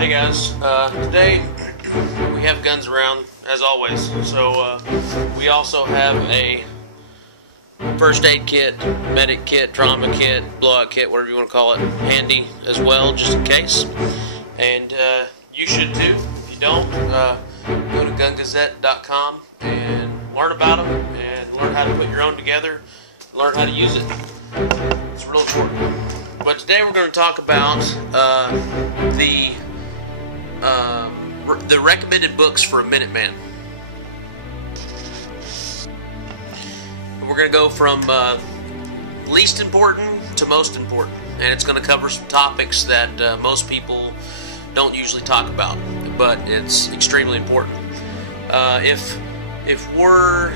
Hey guys, today we have guns around as always, so we also have a first aid kit, medic kit, trauma kit, blowout kit, whatever you want to call it, handy as well, just in case. And you should too. If you don't, go to gungazette.com and learn about them and learn how to put your own together, learn how to use it. It's real important. But today we're going to talk about the recommended books for a Minuteman. We're going to go from least important to most important, and it's going to cover some topics that most people don't usually talk about, but it's extremely important. If we're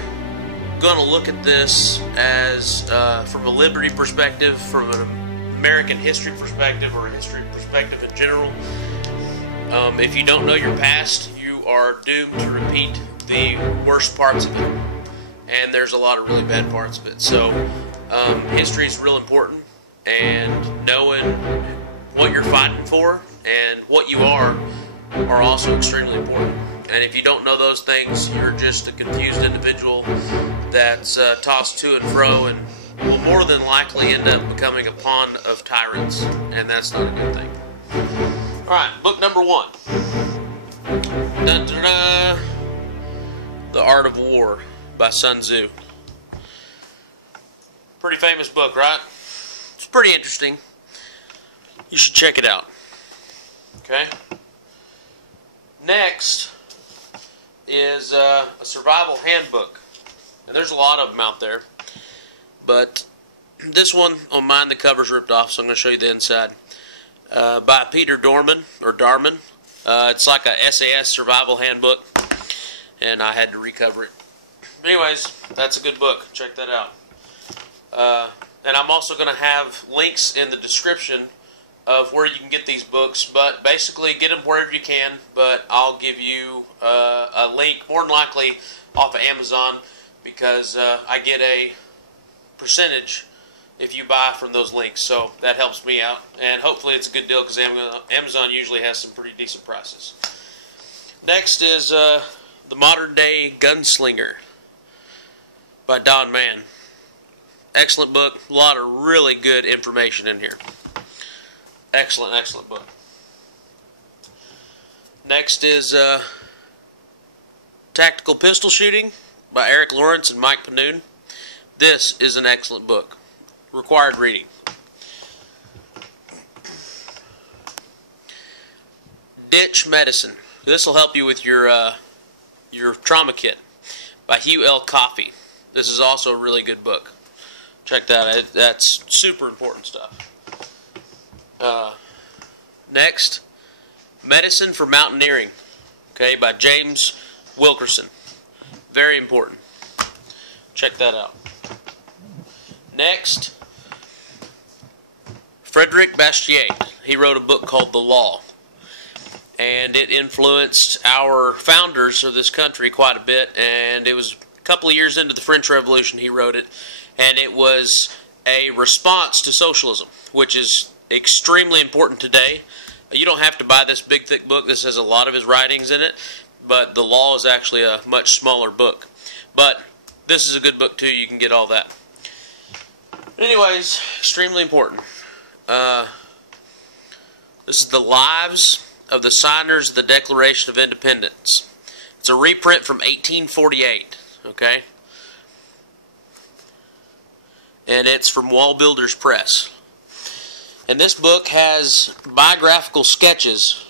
going to look at this as from a liberty perspective, from an American history perspective, or a history perspective in general, if you don't know your past, you are doomed to repeat the worst parts of it, and there's a lot of really bad parts of it. So history is real important, and knowing what you're fighting for and what you are also extremely important. And if you don't know those things, you're just a confused individual that's tossed to and fro and will more than likely end up becoming a pawn of tyrants, and that's not a good thing. Alright, book number 1. Dun, dun, dun. The Art of War by Sun Tzu. Pretty famous book, right? It's pretty interesting. You should check it out. Okay? Next is a survival handbook. And there's a lot of them out there. But this one, on mine, the cover's ripped off, so I'm going to show you the inside. By Peter Dorman, or Darman. It's like a SAS survival handbook, and I had to recover it. Anyways, that's a good book. Check that out. And I'm also going to have links in the description of where you can get these books, but basically get them wherever you can, but I'll give you a link, more than likely off of Amazon, because I get a percentage if you buy from those links, so that helps me out, and hopefully it's a good deal because Amazon usually has some pretty decent prices. Next is The Modern Day Gunslinger by Don Mann. Excellent book, a lot of really good information in here. Excellent book. Next is Tactical Pistol Shooting by Eric Lawrence and Mike Panoon. This is an excellent book. Required reading. Ditch Medicine. This will help you with your trauma kit by Hugh L. Coffey. This is also a really good book. Check that out. That's super important stuff. Next, Medicine for Mountaineering, okay, by James Wilkerson. Very important. Check that out. Next, Frederick Bastiat. He wrote a book called The Law, and it influenced our founders of this country quite a bit, and it was a couple of years into the French Revolution he wrote it, and it was a response to socialism, which is extremely important today. You don't have to buy this big thick book. This has a lot of his writings in it, but The Law is actually a much smaller book. But this is a good book too. You can get all that. Anyways, extremely important. This is The Lives of the Signers of the Declaration of Independence. It's a reprint from 1848, okay? And it's from Wall Builders Press. And this book has biographical sketches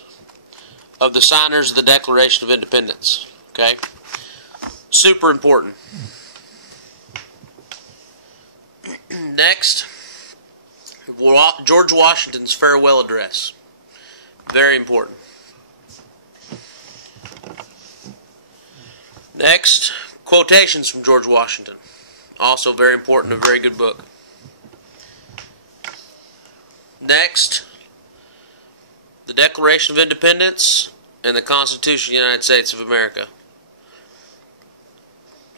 of the signers of the Declaration of Independence, okay? Super important. Next, George Washington's farewell address. Very important. Next, quotations from George Washington. Also very important, a very good book. Next, the Declaration of Independence and the Constitution of the United States of America.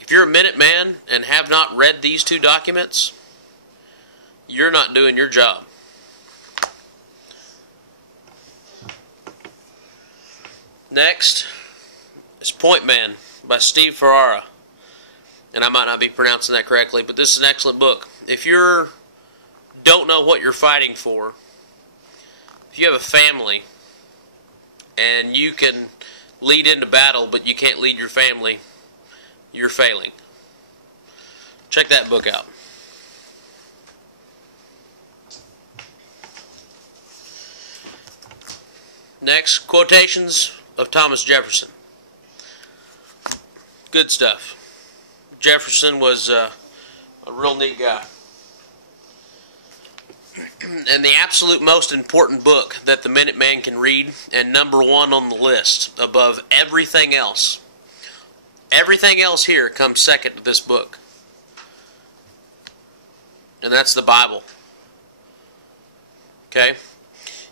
If you're a Minuteman and have not read these two documents, you're not doing your job. Next is Point Man by Steve Ferrara. And I might not be pronouncing that correctly, but this is an excellent book. If you don't know what you're fighting for, if you have a family and you can lead into battle but you can't lead your family, you're failing. Check that book out. Next, Quotations of Thomas Jefferson. Good stuff. Jefferson was a real neat guy. And the absolute most important book that the Minuteman can read, and number one on the list above everything else. Everything else here comes second to this book. And that's the Bible. Okay?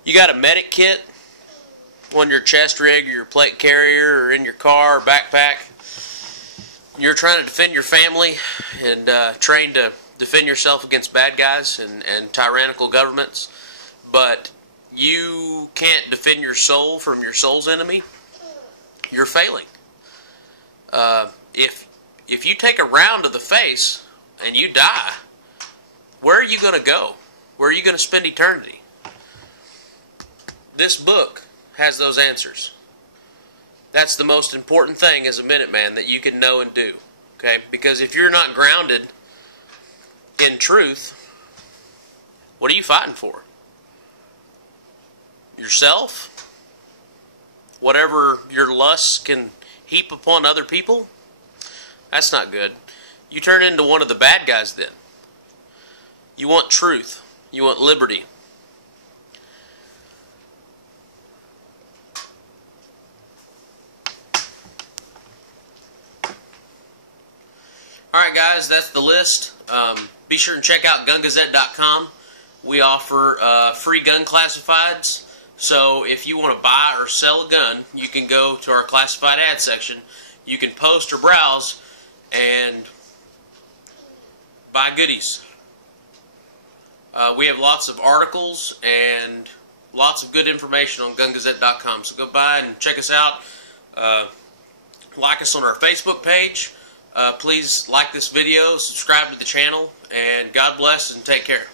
You got a medic kit on your chest rig or your plate carrier or in your car or backpack. You're trying to defend your family and train to defend yourself against bad guys and tyrannical governments, but you can't defend your soul from your soul's enemy, you're failing. If you take a round to the face and you die, where are you going to go? Where are you going to spend eternity? This book has those answers. That's the most important thing as a Minuteman that you can know and do. Okay? Because if you're not grounded in truth, what are you fighting for? Yourself? Whatever your lusts can heap upon other people? That's not good. You turn into one of the bad guys then. You want truth. You want liberty. Alright guys, that's the list. Be sure and check out gungazette.com. We offer free gun classifieds. So if you want to buy or sell a gun, you can go to our classified ad section. You can post or browse and buy goodies. We have lots of articles and lots of good information on gungazette.com. So go by and check us out. Like us on our Facebook page. Please like this video, subscribe to the channel, and God bless and take care.